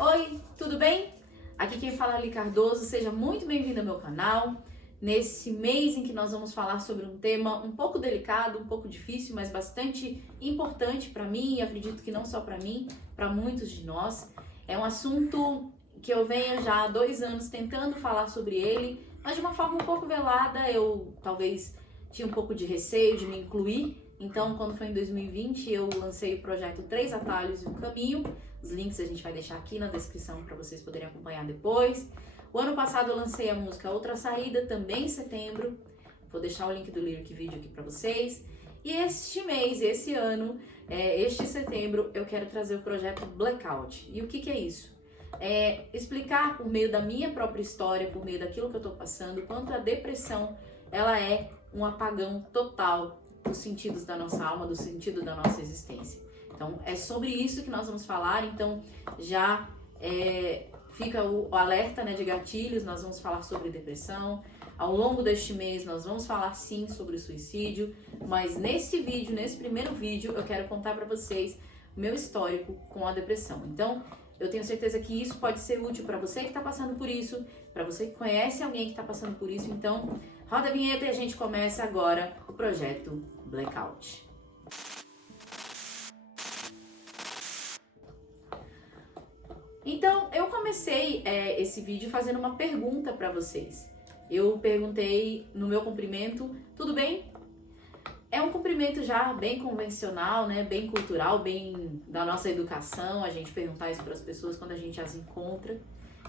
Oi, tudo bem? Aqui quem fala é Ali Cardoso, seja muito bem-vindo ao meu canal. Nesse mês em que nós vamos falar sobre um tema um pouco delicado, um pouco difícil, mas bastante importante para mim e acredito que não só para mim, para muitos de nós. É um assunto que eu venho já há 2 anos tentando falar sobre ele, mas de uma forma um pouco velada. Eu talvez tinha um pouco de receio de me incluir. Então, quando foi em 2020, eu lancei o projeto 3 Atalhos e um Caminho. Os links a gente vai deixar aqui na descrição para vocês poderem acompanhar depois. O ano passado eu lancei a música Outra Saída, também em setembro. Vou deixar o link do lyric video aqui para vocês. E este mês, esse ano, este setembro, eu quero trazer o projeto Blackout. E o que é isso? É explicar por meio da minha própria história, por meio daquilo que eu estou passando, quanto a depressão ela é um apagão total dos sentidos da nossa alma, do sentido da nossa existência. Então, é sobre isso que nós vamos falar. Então, já fica o alerta, de gatilhos. Nós vamos falar sobre depressão. Ao longo deste mês, nós vamos falar sim sobre suicídio. Mas nesse primeiro vídeo, eu quero contar para vocês o meu histórico com a depressão. Então, eu tenho certeza que isso pode ser útil para você que está passando por isso, para você que conhece alguém que está passando por isso. Então, roda a vinheta e a gente começa agora o projeto Blackout. Então, eu comecei esse vídeo fazendo uma pergunta para vocês. Eu perguntei no meu cumprimento, tudo bem? É um cumprimento já bem convencional, bem cultural, bem da nossa educação, a gente perguntar isso para as pessoas quando a gente as encontra.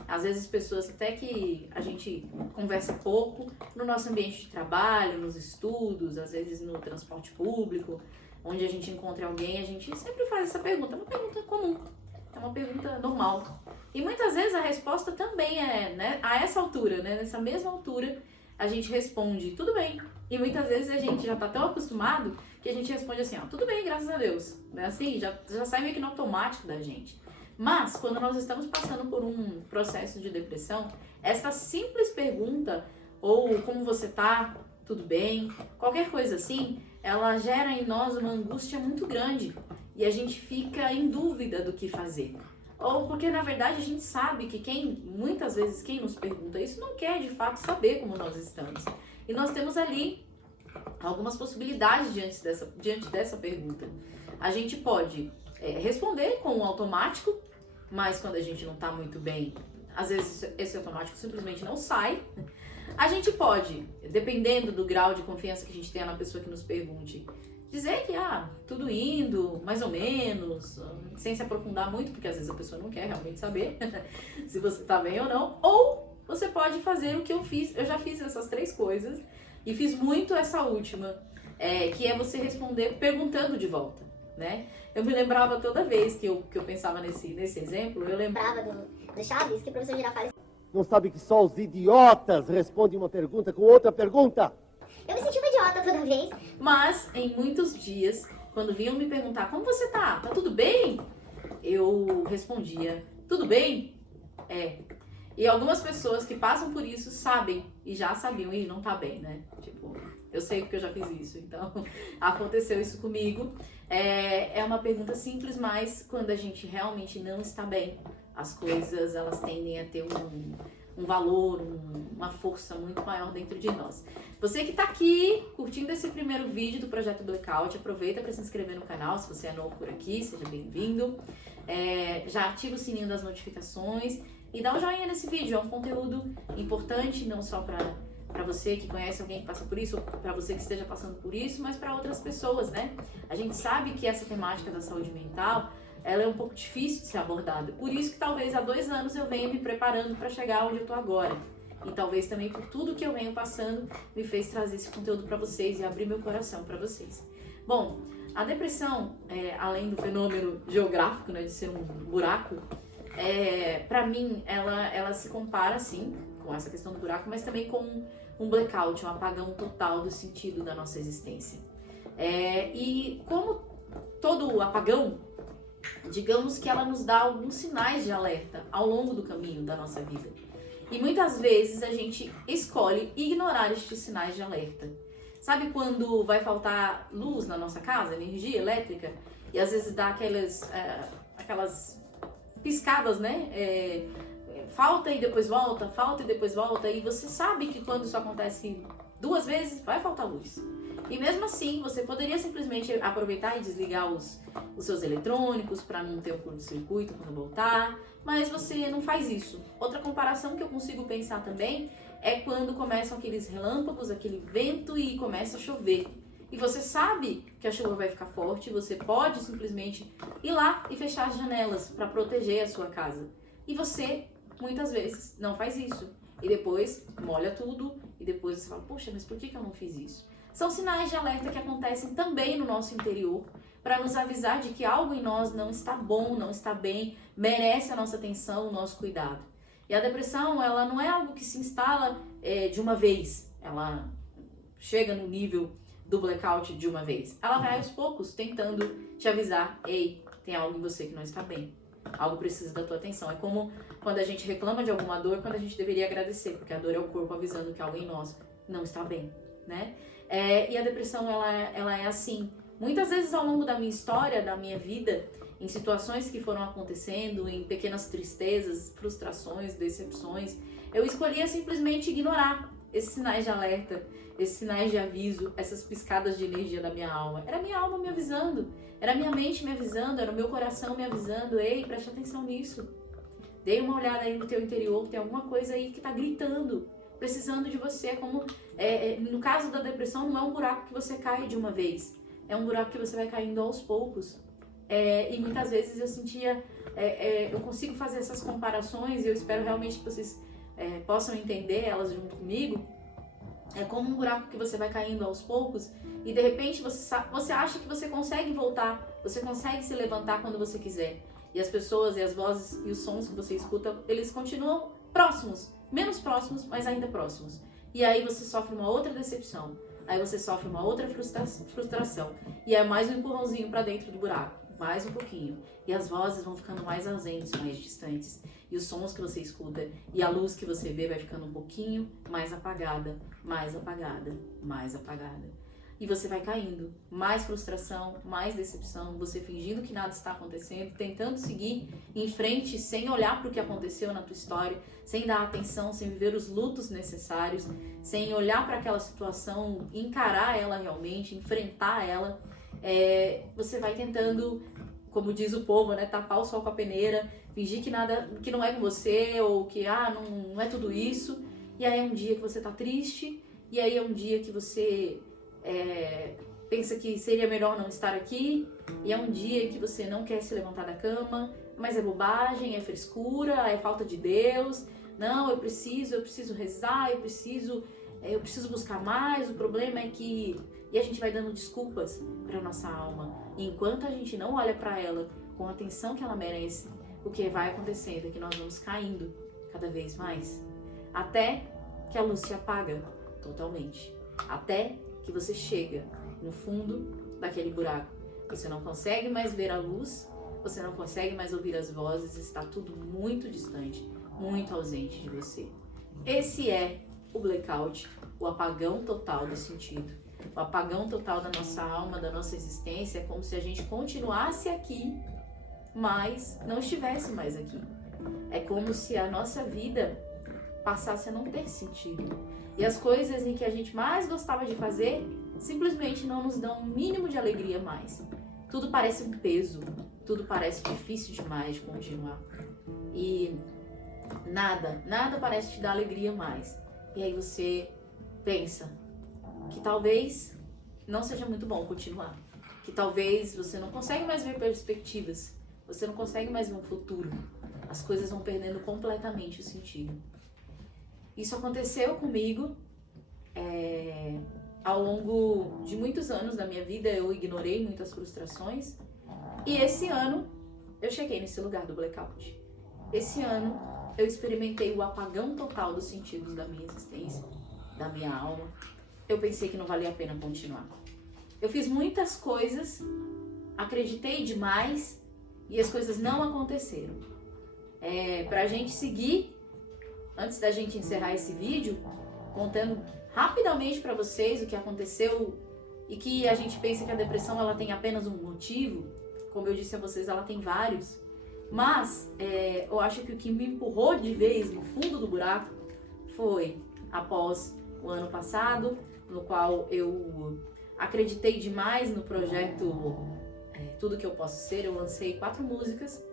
Às vezes pessoas até que a gente conversa pouco no nosso ambiente de trabalho, nos estudos, às vezes no transporte público, onde a gente encontra alguém, a gente sempre faz essa pergunta, é uma pergunta comum. É uma pergunta normal. E muitas vezes a resposta também é, a essa altura, nessa mesma altura, a gente responde, tudo bem. E muitas vezes a gente já tá tão acostumado que a gente responde assim, tudo bem, graças a Deus. Assim, já sai meio que no automático da gente. Mas, quando nós estamos passando por um processo de depressão, essa simples pergunta, ou como você tá, tudo bem, qualquer coisa assim, ela gera em nós uma angústia muito grande. E a gente fica em dúvida do que fazer. Ou porque, na verdade, a gente sabe que muitas vezes quem nos pergunta isso não quer, de fato, saber como nós estamos. E nós temos ali algumas possibilidades diante dessa pergunta. A gente pode responder com um automático, mas quando a gente não está muito bem, às vezes esse automático simplesmente não sai. A gente pode, dependendo do grau de confiança que a gente tenha na pessoa que nos pergunte, dizer que, tudo indo, mais ou menos, sem se aprofundar muito, porque às vezes a pessoa não quer realmente saber se você tá bem ou não. Ou você pode fazer o que eu fiz, eu já fiz essas 3 coisas e fiz muito essa última, que é você responder perguntando de volta, Eu me lembrava toda vez que eu pensava nesse exemplo, eu lembrava do Chaves, que o professor Girafales... Não sabe que só os idiotas respondem uma pergunta com outra pergunta? Eu me senti uma idiota toda vez. Mas, em muitos dias, quando vinham me perguntar, como você tá? Tá tudo bem? Eu respondia, tudo bem? E algumas pessoas que passam por isso sabem, e já sabiam, e não tá bem, Tipo, eu sei porque eu já fiz isso, então aconteceu isso comigo. É uma pergunta simples, mas quando a gente realmente não está bem, as coisas, elas tendem a ter um valor, uma força muito maior dentro de nós. Você que está aqui curtindo esse primeiro vídeo do Projeto Blackout, aproveita para se inscrever no canal, se você é novo por aqui, seja bem-vindo. Já ativa o sininho das notificações e dá um joinha nesse vídeo, é um conteúdo importante, não só para você que conhece alguém que passa por isso, ou para você que esteja passando por isso, mas para outras pessoas, A gente sabe que essa temática da saúde mental, ela é um pouco difícil de ser abordada. Por isso que talvez há 2 anos eu venha me preparando para chegar onde eu tô agora. E talvez também por tudo que eu venho passando, me fez trazer esse conteúdo para vocês e abrir meu coração para vocês. Bom, a depressão, além do fenômeno geográfico, de ser um buraco, para mim, ela se compara, sim, com essa questão do buraco, mas também com um blackout, um apagão total do sentido da nossa existência. E como todo apagão, digamos que ela nos dá alguns sinais de alerta ao longo do caminho da nossa vida. E muitas vezes a gente escolhe ignorar estes sinais de alerta. Sabe quando vai faltar luz na nossa casa, energia elétrica, e às vezes dá aquelas piscadas, né? Falta e depois volta, falta e depois volta. E você sabe que quando isso acontece 2 vezes, vai faltar luz. E mesmo assim, você poderia simplesmente aproveitar e desligar os seus eletrônicos para não ter um curto-circuito quando voltar, mas você não faz isso. Outra comparação que eu consigo pensar também é quando começam aqueles relâmpagos, aquele vento e começa a chover. E você sabe que a chuva vai ficar forte, você pode simplesmente ir lá e fechar as janelas para proteger a sua casa. E você, muitas vezes, não faz isso. E depois molha tudo e depois você fala, poxa, mas por que eu não fiz isso? São sinais de alerta que acontecem também no nosso interior para nos avisar de que algo em nós não está bom, não está bem, merece a nossa atenção, o nosso cuidado. E a depressão, ela não é algo que se instala de uma vez, ela chega no nível do blackout de uma vez. Ela vai aos poucos tentando te avisar, ei, tem algo em você que não está bem. Algo precisa da tua atenção. É como quando a gente reclama de alguma dor, quando a gente deveria agradecer, porque a dor é o corpo avisando que algo em nós não está bem, né? E a depressão, ela é assim. Muitas vezes ao longo da minha história, da minha vida, em situações que foram acontecendo, em pequenas tristezas, frustrações, decepções, eu escolhia simplesmente ignorar esses sinais de alerta, esses sinais de aviso, essas piscadas de energia da minha alma. Era a minha alma me avisando, era a minha mente me avisando, era o meu coração me avisando, ei, preste atenção nisso. Dê uma olhada aí no teu interior, tem alguma coisa aí que tá gritando, precisando de você. Como no caso da depressão, não é um buraco que você cai de uma vez, é um buraco que você vai caindo aos poucos. E muitas vezes eu sentia, eu consigo fazer essas comparações e eu espero realmente que vocês possam entender elas junto comigo. É como um buraco que você vai caindo aos poucos e de repente você acha que você consegue voltar, você consegue se levantar quando você quiser. E as pessoas e as vozes e os sons que você escuta, eles continuam próximos, menos próximos, mas ainda próximos. E aí você sofre uma outra decepção, aí você sofre uma outra frustração. E é mais um empurrãozinho para dentro do buraco, mais um pouquinho. E as vozes vão ficando mais ausentes, mais distantes. E os sons que você escuta e a luz que você vê vai ficando um pouquinho mais apagada, mais apagada, mais apagada. E você vai caindo, mais frustração, mais decepção, você fingindo que nada está acontecendo, tentando seguir em frente sem olhar para o que aconteceu na tua história, sem dar atenção, sem viver os lutos necessários, sem olhar para aquela situação, encarar ela realmente, enfrentar ela. Você vai tentando, como diz o povo, né, tapar o sol com a peneira, fingir que não é com você, ou que não é tudo isso. E aí é um dia que você tá triste, e aí é um dia que você pensa que seria melhor não estar aqui, e é um dia que você não quer se levantar da cama, mas é bobagem, é frescura, é falta de Deus. Não, eu preciso rezar, eu preciso buscar mais. O problema é que... E a gente vai dando desculpas para nossa alma. E enquanto a gente não olha para ela com a atenção que ela merece, o que vai acontecendo é que nós vamos caindo cada vez mais, até que a luz se apaga totalmente, até que você chega no fundo daquele buraco. Você não consegue mais ver a luz, você não consegue mais ouvir as vozes, está tudo muito distante, muito ausente de você. Esse é o blackout, o apagão total do sentido. O apagão total da nossa alma, da nossa existência. É como se a gente continuasse aqui, mas não estivesse mais aqui. É como se a nossa vida passasse a não ter sentido. E as coisas em que a gente mais gostava de fazer simplesmente não nos dão um mínimo de alegria mais. Tudo parece um peso, tudo parece difícil demais de continuar. E nada parece te dar alegria mais. E aí você pensa que talvez não seja muito bom continuar. Que talvez você não consegue mais ver perspectivas. Você não consegue mais ver um futuro. As coisas vão perdendo completamente o sentido. Isso aconteceu comigo ao longo de muitos anos da minha vida. Eu ignorei muitas frustrações. E esse ano eu cheguei nesse lugar do blackout. Esse ano eu experimentei o apagão total dos sentidos da minha existência, da minha alma. Eu pensei que não valia a pena continuar. Eu fiz muitas coisas, acreditei demais e as coisas não aconteceram. Pra gente seguir, antes da gente encerrar esse vídeo, contando rapidamente pra vocês o que aconteceu e que a gente pensa que a depressão ela tem apenas um motivo. Como eu disse a vocês, ela tem vários. Mas eu acho que o que me empurrou de vez no fundo do buraco foi após o ano passado, no qual eu acreditei demais no projeto Tudo Que Eu Posso Ser. Eu lancei 4 músicas,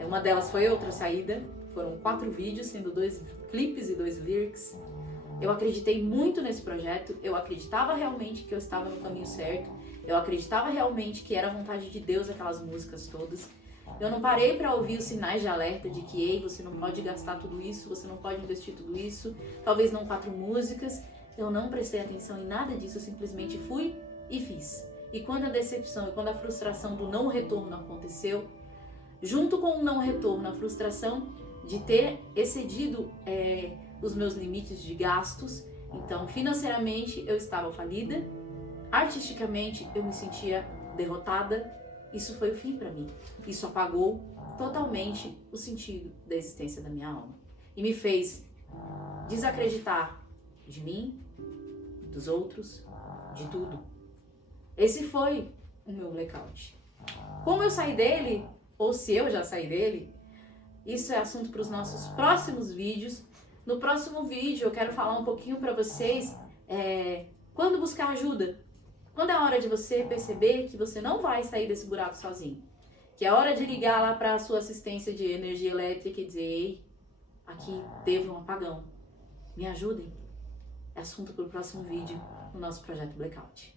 uma delas foi Outra Saída, foram 4 vídeos, sendo 2 clipes e 2 lyrics. Eu acreditei muito nesse projeto, eu acreditava realmente que eu estava no caminho certo, eu acreditava realmente que era a vontade de Deus aquelas músicas todas. Eu não parei para ouvir os sinais de alerta de que, ei, você não pode gastar tudo isso, você não pode investir tudo isso, talvez não 4 músicas. Eu não prestei atenção em nada disso, eu simplesmente fui e fiz. E quando a decepção e quando a frustração do não retorno aconteceu, junto com o não retorno, a frustração de ter excedido os meus limites de gastos, então financeiramente eu estava falida, artisticamente eu me sentia derrotada. Isso foi o fim para mim. Isso apagou totalmente o sentido da existência da minha alma e me fez desacreditar de mim, dos outros, de tudo. Esse foi o meu blackout. Como eu saí dele, ou se eu já saí dele, isso é assunto para os nossos próximos vídeos. No próximo vídeo eu quero falar um pouquinho para vocês quando buscar ajuda. Quando é a hora de você perceber que você não vai sair desse buraco sozinho. Que é hora de ligar lá para a sua assistência de energia elétrica e dizer, ei, aqui teve um apagão. Me ajudem. É assunto para o próximo vídeo no nosso projeto Blackout.